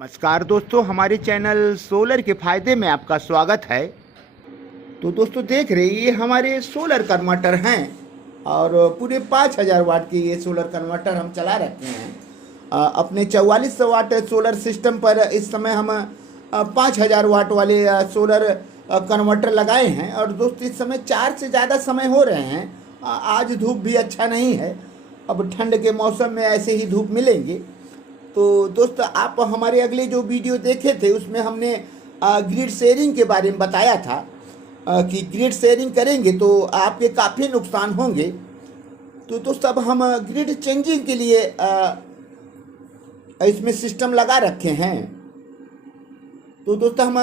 नमस्कार दोस्तों, हमारे चैनल सोलर के फायदे में आपका स्वागत है। तो दोस्तों देख रहे ये हमारे सोलर कन्वर्टर हैं और पूरे 5000 वाट के ये सोलर कन्वर्टर हम चला रखे हैं। अपने 4400 वाट सोलर सिस्टम पर इस समय हम 5000 वाट वाले सोलर कन्वर्टर लगाए हैं। और दोस्तों इस समय 4 से ज़्यादा समय हो रहे हैं। आज धूप भी अच्छा नहीं है, अब ठंड के मौसम में ऐसे ही धूप मिलेंगे। तो दोस्तों आप हमारे अगले जो वीडियो देखे थे उसमें हमने ग्रिड शेयरिंग के बारे में बताया था कि ग्रिड शेयरिंग करेंगे तो आपके काफ़ी नुकसान होंगे। तो दोस्तों अब हम ग्रिड चेंजिंग के लिए इसमें सिस्टम लगा रखे हैं। तो दोस्तों हम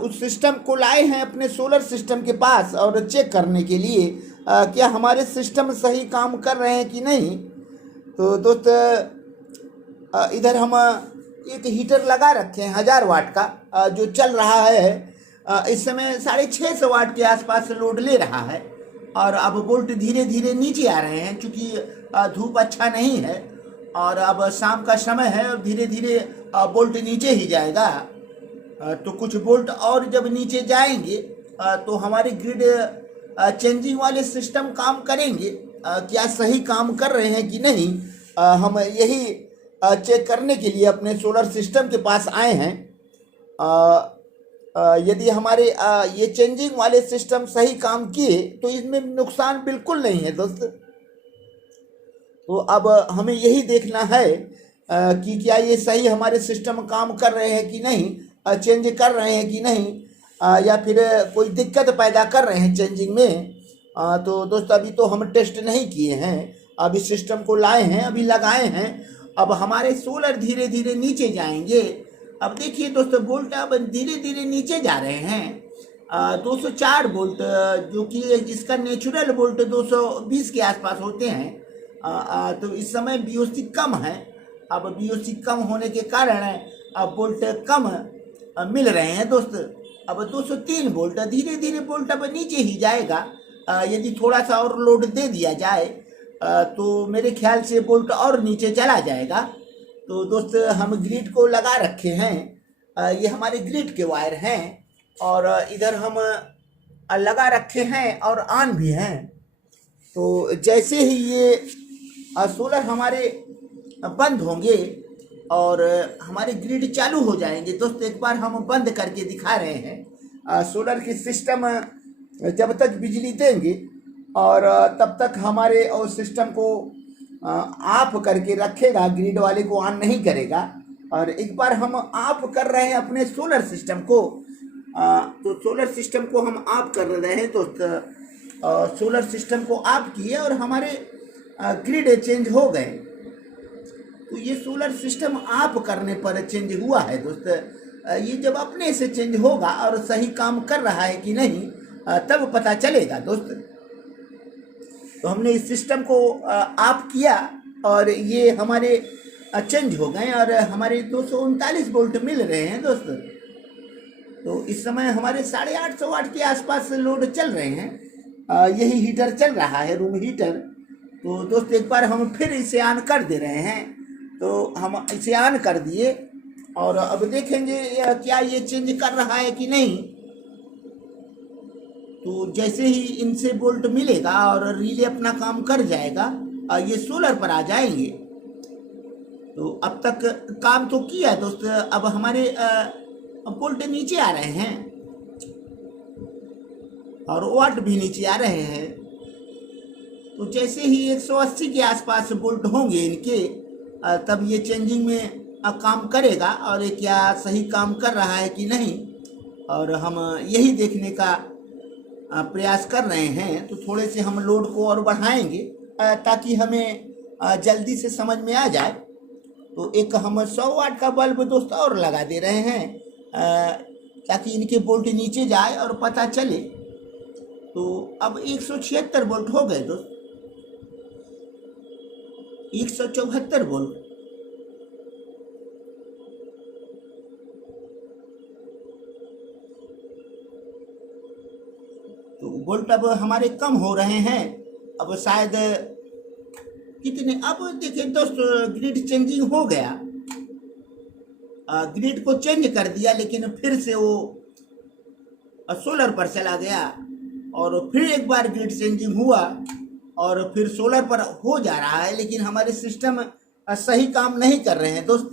उस सिस्टम को लाए हैं अपने सोलर सिस्टम के पास और चेक करने के लिए क्या हमारे सिस्टम सही काम कर रहे हैं कि नहीं। तो दोस्तों इधर हम एक हीटर लगा रखे हैं 1000 वाट का जो चल रहा है। इस समय 650 वाट के आसपास लोड ले रहा है और अब वोल्ट धीरे धीरे नीचे आ रहे हैं क्योंकि धूप अच्छा नहीं है और अब शाम का समय है और धीरे धीरे वोल्ट नीचे ही जाएगा। तो कुछ वोल्ट और जब नीचे जाएंगे तो हमारे ग्रिड चेंजिंग वाले सिस्टम काम करेंगे। क्या सही काम कर रहे हैं कि नहीं, हम यही चेक करने के लिए अपने सोलर सिस्टम के पास आए हैं। यदि हमारे ये चेंजिंग वाले सिस्टम सही काम किए तो इसमें नुकसान बिल्कुल नहीं है दोस्त। तो अब हमें यही देखना है कि क्या ये सही हमारे सिस्टम काम कर रहे हैं कि नहीं, चेंज कर रहे हैं कि नहीं, या फिर कोई दिक्कत पैदा कर रहे हैं चेंजिंग में। तो दोस्त अभी तो हम टेस्ट नहीं किए हैं, अभी सिस्टम को लाए हैं, अभी लगाए हैं। अब हमारे सोलर धीरे धीरे नीचे जाएंगे। अब देखिए दोस्तों वोल्ट अब धीरे धीरे नीचे जा रहे हैं। 204 वोल्ट जो कि इसका नेचुरल वोल्ट 220 के आसपास होते हैं। तो इस समय बीओसी कम है। अब बीओसी कम होने के कारण अब वोल्ट कम मिल रहे हैं दोस्त। अब 203 वोल्ट धीरे धीरे वोल्ट अब नीचे ही जाएगा। यदि थोड़ा सा और लोड दे दिया जाए तो मेरे ख्याल से वोल्ट और नीचे चला जाएगा। तो दोस्त हम ग्रिड को लगा रखे हैं, ये हमारे ग्रिड के वायर हैं और इधर हम लगा रखे हैं और ऑन भी हैं। तो जैसे ही ये सोलर हमारे बंद होंगे और हमारे ग्रिड चालू हो जाएंगे दोस्त, एक बार हम बंद करके दिखा रहे हैं। सोलर की सिस्टम जब तक बिजली देंगे और तब तक हमारे और सिस्टम को ऑफ करके रखेगा, ग्रिड वाले को ऑन नहीं करेगा। और एक बार हम ऑफ कर रहे हैं अपने सोलर सिस्टम को, तो सोलर सिस्टम को हम ऑफ कर रहे हैं तो सोलर सिस्टम को ऑफ किए और हमारे ग्रिड चेंज हो गए। तो ये सोलर सिस्टम ऑफ करने पर चेंज हुआ है दोस्त। ये जब अपने से चेंज होगा और सही काम कर रहा है कि नहीं तब पता चलेगा दोस्त। तो हमने इस सिस्टम को ऑफ किया और ये हमारे चेंज हो गए और हमारे 239 वोल्ट मिल रहे हैं दोस्त। तो इस समय हमारे 850 वाट के आसपास लोड चल रहे हैं। यही हीटर चल रहा है, रूम हीटर। तो दोस्त एक बार हम फिर इसे ऑन कर दे रहे हैं। तो हम इसे ऑन कर दिए और अब देखेंगे क्या ये चेंज कर रहा है कि नहीं। तो जैसे ही इनसे वोल्ट मिलेगा और रिले अपना काम कर जाएगा, ये सोलर पर आ जाएंगे। तो अब तक काम तो किया दोस्त, अब हमारे वोल्ट नीचे आ रहे हैं और वाट भी नीचे आ रहे हैं। तो जैसे ही 180 के आसपास वोल्ट होंगे इनके, तब ये चेंजिंग में काम करेगा और ये क्या सही काम कर रहा है कि नहीं। और हम यही देखने का प्रयास कर रहे हैं। तो थोड़े से हम लोड को और बढ़ाएंगे ताकि हमें जल्दी से समझ में आ जाए। तो एक हम 100 वाट का बल्ब दोस्त और लगा दे रहे हैं ताकि इनके वोल्ट नीचे जाए और पता चले। तो अब 176 वोल्ट हो गए दोस्त, 174 वोल्ट। तो वोल्ट अब हमारे कम हो रहे हैं। अब शायद कितने, अब देखिए दोस्त ग्रिड चेंजिंग हो गया ग्रिड को चेंज कर दिया, लेकिन फिर से वो सोलर पर चला गया और फिर एक बार ग्रिड चेंजिंग हुआ और फिर सोलर पर हो जा रहा है, लेकिन हमारे सिस्टम सही काम नहीं कर रहे हैं दोस्त।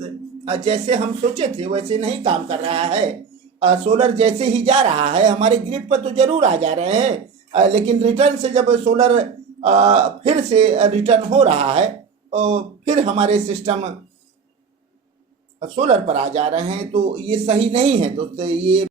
जैसे हम सोचे थे वैसे नहीं काम कर रहा है। सोलर जैसे ही जा रहा है हमारे ग्रिड पर तो जरूर आ जा रहे हैं, लेकिन रिटर्न से जब सोलर फिर से रिटर्न हो रहा है तो फिर हमारे सिस्टम सोलर पर आ जा रहे हैं, तो ये सही नहीं है दोस्त। ये